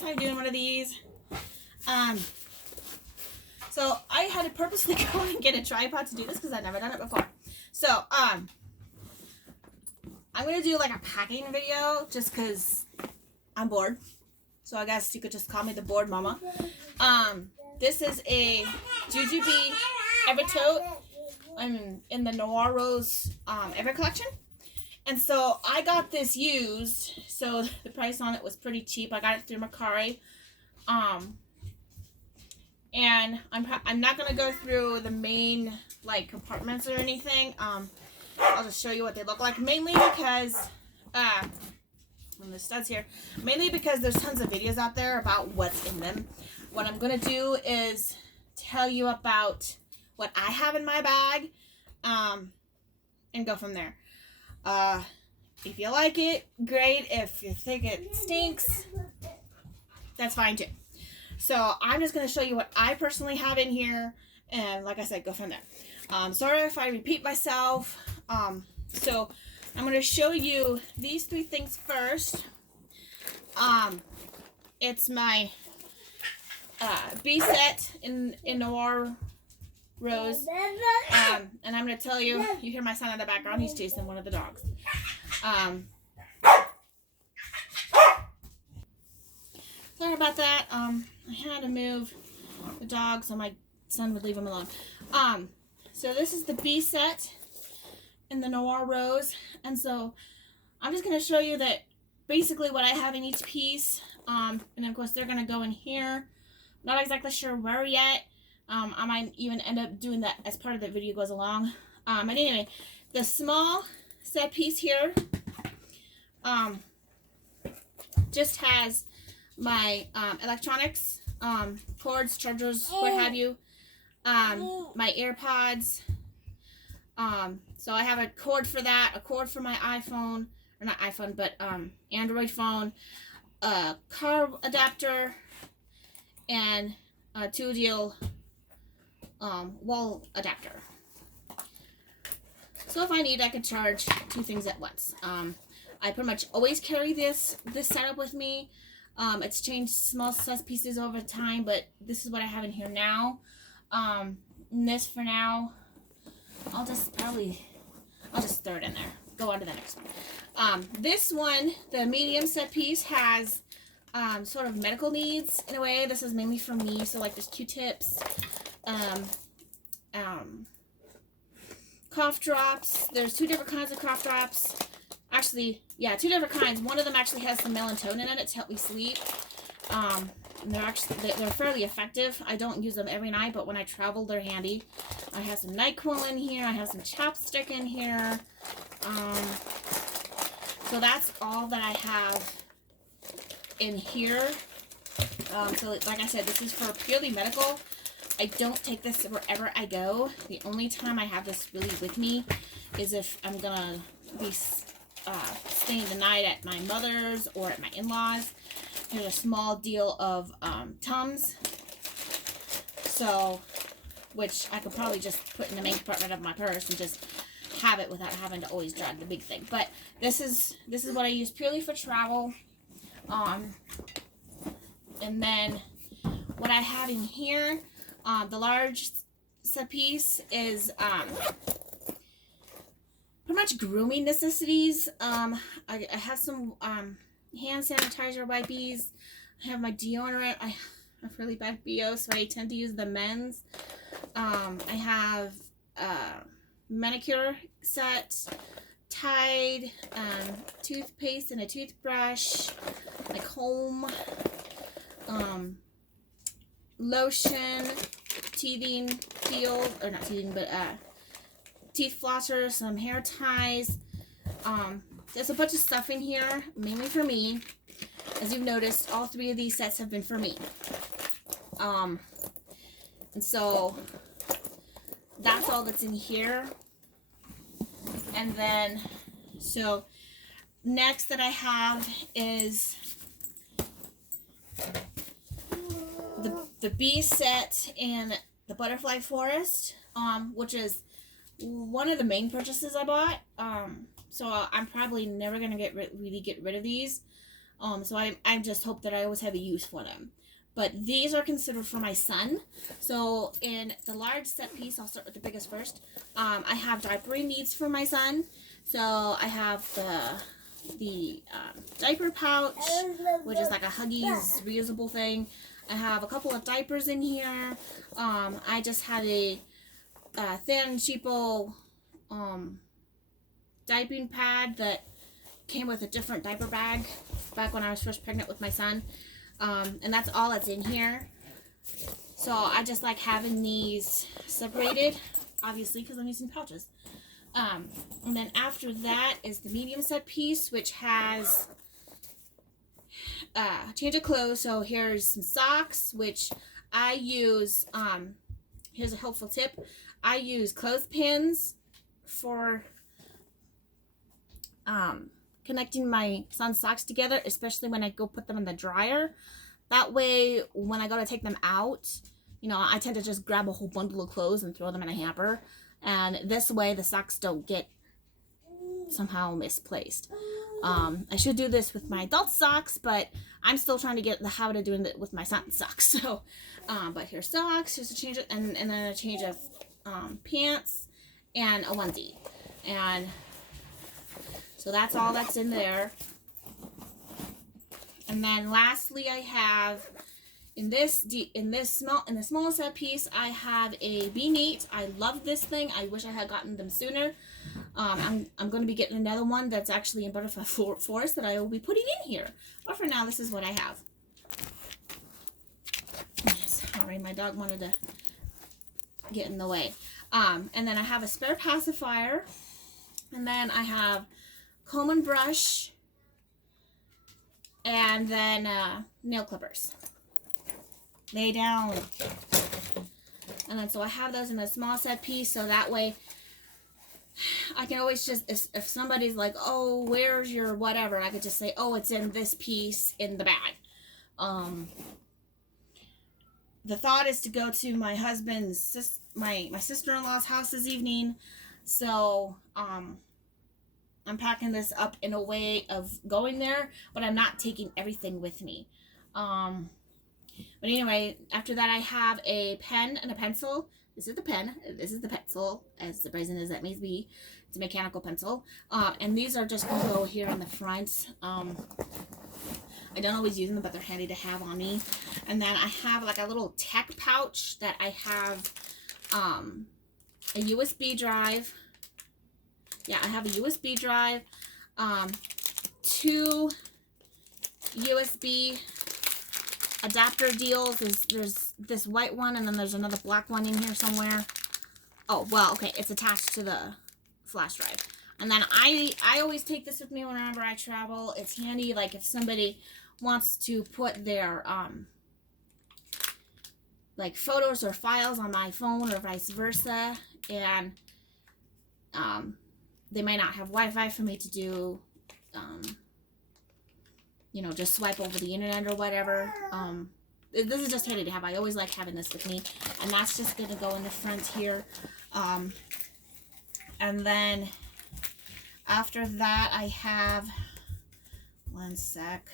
first time doing one of these. So I had to purposely go and get a tripod to do this because I've never done it before. So, I'm going to do like a packing video just because I'm bored. So I guess you could just call me the bored mama. This is a Jujube Evertote. I'm in the Noir Rose Ever collection. And so I got this used. So the price on it was pretty cheap. I got it through Mercari. And I'm not gonna go through the main like compartments or anything. I'll just show you what they look like. Mainly because the studs here. Mainly because there's tons of videos out there about what's in them. What I'm gonna do is tell you about what I have in my bag, and go from there. If you like it, great. If you think it stinks, that's fine too. So I'm just going to show you what I personally have in here, and like I said, go from there. Sorry if I repeat myself. So I'm going to show you these three things first. It's my B set in Noir Rose, and I'm going to tell you, you hear my son in the background, he's chasing one of the dogs. Sorry about that. I had to move the dog so my son would leave him alone. So this is the B set in the Noir Rose, and so I'm just going to show you that basically what I have in each piece, and of course they're going to go in here. Not exactly sure where yet. I might even end up doing that as part of the video goes along. But anyway, the small set piece here just has my electronics, cords, chargers, what have you, my AirPods. So I have a cord for that, a cord for my iPhone, or not iPhone, but Android phone, a car adapter, and a 2-deal wall adapter. So if I need, I could charge two things at once. I pretty much always carry this setup with me. It's changed small size pieces over time, but this is what I have in here now. And this for now, I'll just throw it in there. Go on to the next one. This one, the medium set piece, has sort of medical needs in a way. This is mainly for me, so like there's Q-tips, cough drops. There's two different kinds of cough drops. Actually, yeah, two different kinds. One of them actually has some melatonin in it to help me sleep. And they're fairly effective. I don't use them every night, but when I travel, they're handy. I have some NyQuil in here. I have some chapstick in here. So that's all that I have in here. So like I said, this is for purely medical. I don't take this wherever I go. The only time I have this really with me is if I'm gonna be staying the night at my mother's or at my in-laws. There's a small deal of Tums, so which I could probably just put in the main compartment of my purse and just have it without having to always drag the big thing. But this is what I use purely for travel. And then what I have in here, the large set piece is pretty much grooming necessities. I have some hand sanitizer wipes. I have my deodorant. I have really bad BO, so I tend to use the men's. I have manicure set, Tide, toothpaste and a toothbrush, my comb, lotion, teething peel, or not teething, but teeth flossers, some hair ties. There's a bunch of stuff in here, mainly for me. As you've noticed, all three of these sets have been for me. And so that's all that's in here. And then, so next that I have is the bee set in the butterfly forest, which is one of the main purchases I bought. So I'm probably never gonna really get rid of these. So I just hope that I always have a use for them. But these are considered for my son. So in the large set piece, I'll start with the biggest first. I have diapering needs for my son. So I have the diaper pouch, which is like a Huggies reusable thing. I have a couple of diapers in here. I just had a thin cheapo diapering pad that came with a different diaper bag back when I was first pregnant with my son. And that's all that's in here. So I just like having these separated, obviously, because I'm using pouches. And then after that is the medium set piece, which has change of clothes. So here's some socks, which I use. Here's a helpful tip. I use clothespins for connecting my son's socks together, especially when I go put them in the dryer. That way, when I go to take them out, you know, I tend to just grab a whole bundle of clothes and throw them in a hamper. And this way, the socks don't get somehow misplaced. I should do this with my adult socks, but I'm still trying to get the habit of doing it with my son's socks. So, but here's socks, here's a change of, and then a change of pants and a onesie. And so that's all that's in there. And then lastly, I have in the small set piece, I have a B-Neat. I love this thing. I wish I had gotten them sooner. I'm going to be getting another one that's actually in Butterfly Forest that I will be putting in here. But for now, this is what I have. Sorry, my dog wanted to get in the way. And then I have a spare pacifier. And then I have comb and brush. And then nail clippers. Lay down. And then so I have those in a small set piece, so that way I can always just, if somebody's like, oh, where's your whatever, I could just say, oh, it's in this piece in the bag. The thought is to go to my husband's, my sister-in-law's house this evening, so I'm packing this up in a way of going there, but I'm not taking everything with me. But anyway, after that I have a pen and a pencil. This is the pen. This is the pencil, as surprising as that may be. It's a mechanical pencil. And these are just going to go here on the front. I don't always use them, but they're handy to have on me. And then I have like a little tech pouch that I have a USB drive. Yeah, I have a USB drive, 2 USB adapter deals. There's this white one, and then there's another black one in here somewhere. Oh, well, okay, it's attached to the flash drive. And then I always take this with me whenever I travel. It's handy, like if somebody wants to put their like photos or files on my phone or vice versa, and they might not have Wi-Fi for me to do, you know, just swipe over the internet or whatever. This is just handy to have. I always like having this with me. And that's just going to go in the front here. And then after that, I have, one sec.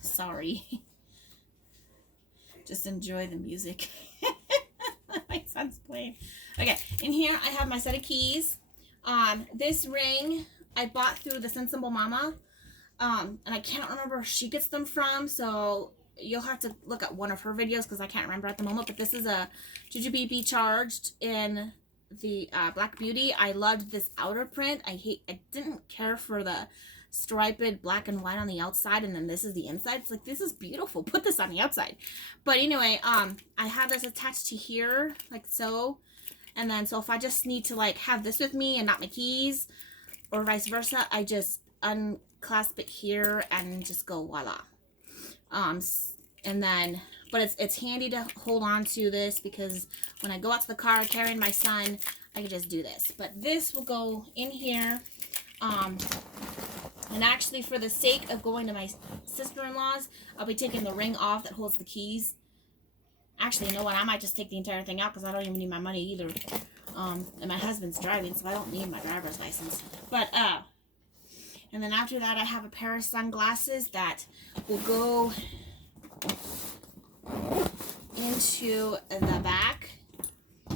Sorry. Just enjoy the music. My son's playing. Okay, in here I have my set of keys. This ring I bought through the Sensible Mama. And I can't remember where she gets them from, so you'll have to look at one of her videos because I can't remember at the moment. But this is a Jujubee Charged in the Black Beauty. I loved this outer print. I didn't care for the striped black and white on the outside, and then this is the inside. It's like, this is beautiful. Put this on the outside. But anyway, I have this attached to here, like so. And then, so if I just need to, like, have this with me and not my keys, or vice versa, I just unclasp it here and just go voila. And then, but it's handy to hold on to this, because when I go out to the car carrying my son, I can just do this. But this will go in here. And actually, for the sake of going to my sister-in-law's, I'll be taking the ring off that holds the keys. Actually, you know what? I might just take the entire thing out because I don't even need my money either. And my husband's driving, so I don't need my driver's license. But, and then after that, I have a pair of sunglasses that will go into the back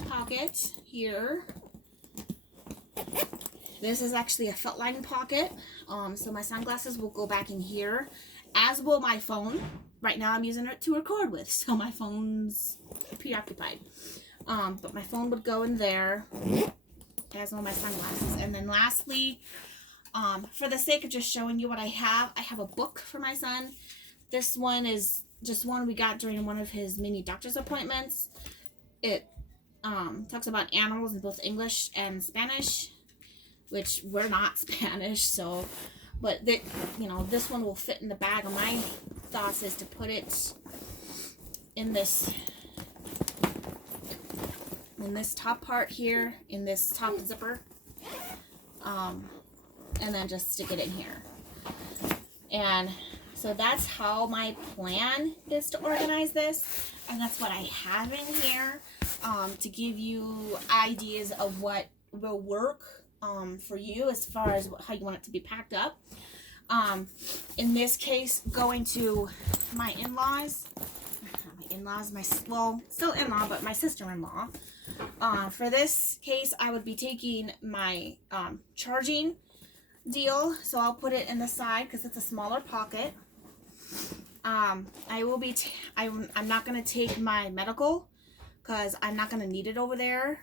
pocket here. This is actually a felt line pocket. So my sunglasses will go back in here, as will my phone. Right now I'm using it to record with, so my phone's preoccupied. But my phone would go in there, as will my sunglasses. And then lastly, for the sake of just showing you what I have a book for my son. This one is just one we got during one of his mini doctor's appointments. It talks about animals in both English and Spanish, which we're not Spanish, so, but that, you know, this one will fit in the bag. And my thoughts is to put it in this top part here, in this top zipper, and then just stick it in here. And so that's how my plan is to organize this, and that's what I have in here, to give you ideas of what will work for you as far as how you want it to be packed up. In this case, going to my in-laws, well, still in-law, but my sister-in-law. For this case, I would be taking my charging deal, so I'll put it in the side because it's a smaller pocket. I'm not going to take my medical because I'm not going to need it over there.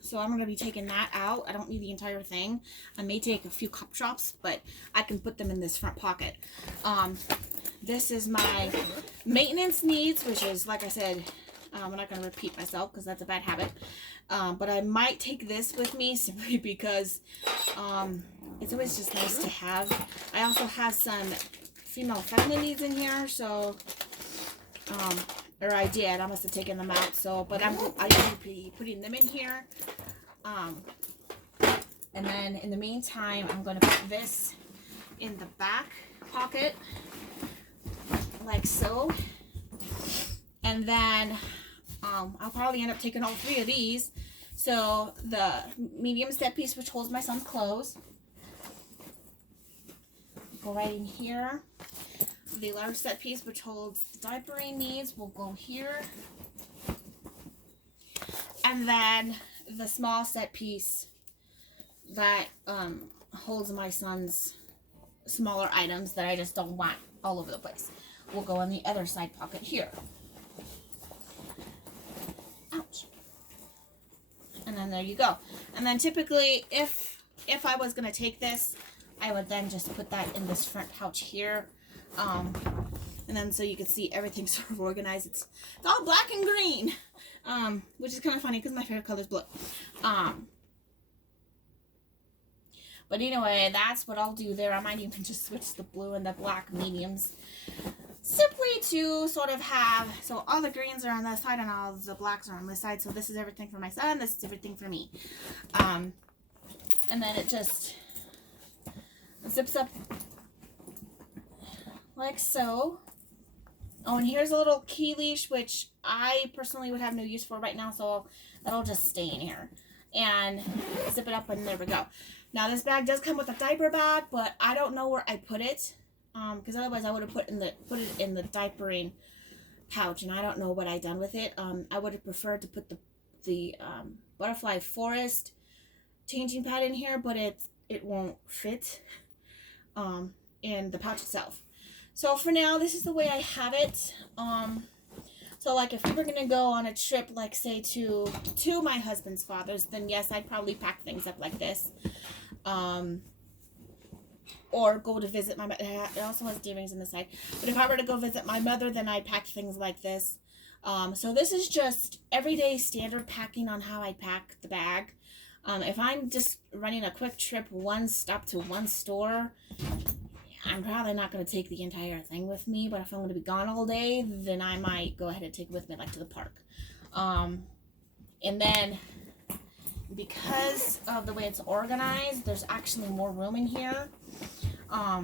So I'm going to be taking that out. I don't need the entire thing. I may take a few cup drops, but I can put them in this front pocket. This is my maintenance needs, which is, like I said, I'm not going to repeat myself because that's a bad habit. But I might take this with me simply because it's always just nice to have. I also have some female feminine needs in here, so or I did. I must have taken them out. So, but I will be putting them in here. And then in the meantime, I'm going to put this in the back pocket, like so. And then I'll probably end up taking all three of these. So the medium set piece, which holds my son's clothes, go right in here. The large set piece, which holds the diapering needs, will go here. And then the small set piece that holds my son's smaller items that I just don't want all over the place will go in the other side pocket here. Ouch. And then there you go. And then typically, if I was going to take this, I would then just put that in this front pouch here. And then so you can see everything sort of organized. It's all black and green, which is kind of funny because my favorite color is blue. But anyway, that's what I'll do there. I might even just switch the blue and the black mediums, simply to sort of have, so all the greens are on this side and all the blacks are on this side. So this is everything for my son, this is everything for me. And then it just zips up like so. Oh, and here's a little key leash, which I personally would have no use for right now, so that'll just stay in here. And zip it up, and there we go. Now, this bag does come with a diaper bag, but I don't know where I put it, because otherwise I would have put it in the diapering pouch, and I don't know what I done with it. I would have preferred to put the butterfly forest changing pad in here, but it won't fit in the pouch itself. So for now, this is the way I have it. So like if we were gonna go on a trip, like say to my husband's father's, then yes, I'd probably pack things up like this. Or go to visit my mother. It also has D-rings on the side. But if I were to go visit my mother, then I'd pack things like this. So this is just everyday standard packing on how I pack the bag. If I'm just running a quick trip, one stop to one store, I'm probably not going to take the entire thing with me, but if I'm going to be gone all day, then I might go ahead and take it with me, like to the park. And then, because of the way it's organized, there's actually more room in here. I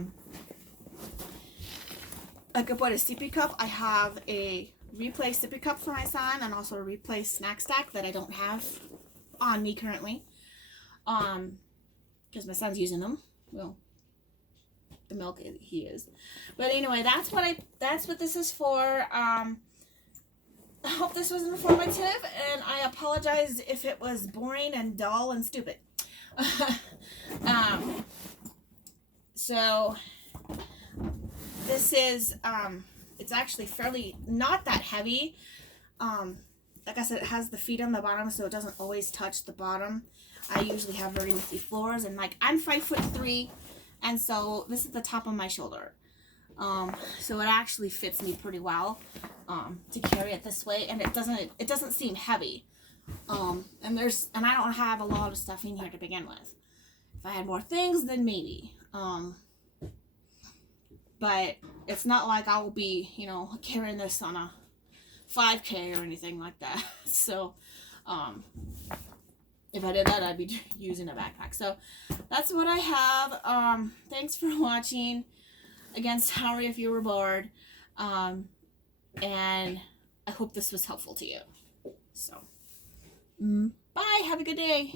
could put a sippy cup. I have a replay sippy cup for my son and also a replay snack stack that I don't have on me currently. Because my son's using them. Well, the milk he is. But anyway, that's what this is for. I hope this was informative, and I apologize if it was boring and dull and stupid. So this is it's actually fairly not that heavy. Like I said, it has the feet on the bottom, so it doesn't always touch the bottom. I usually have very messy floors, and like I'm 5'3", and so this is the top of my shoulder. So it actually fits me pretty well to carry it this way, and it doesn't seem heavy. And I don't have a lot of stuff in here to begin with. If I had more things, then maybe. But it's not like I will be, carrying this on a 5K or anything like that. So, if I did that, I'd be using a backpack. So, that's what I have. Thanks for watching. Again, sorry if you were bored. And I hope this was helpful to you. So, bye. Have a good day.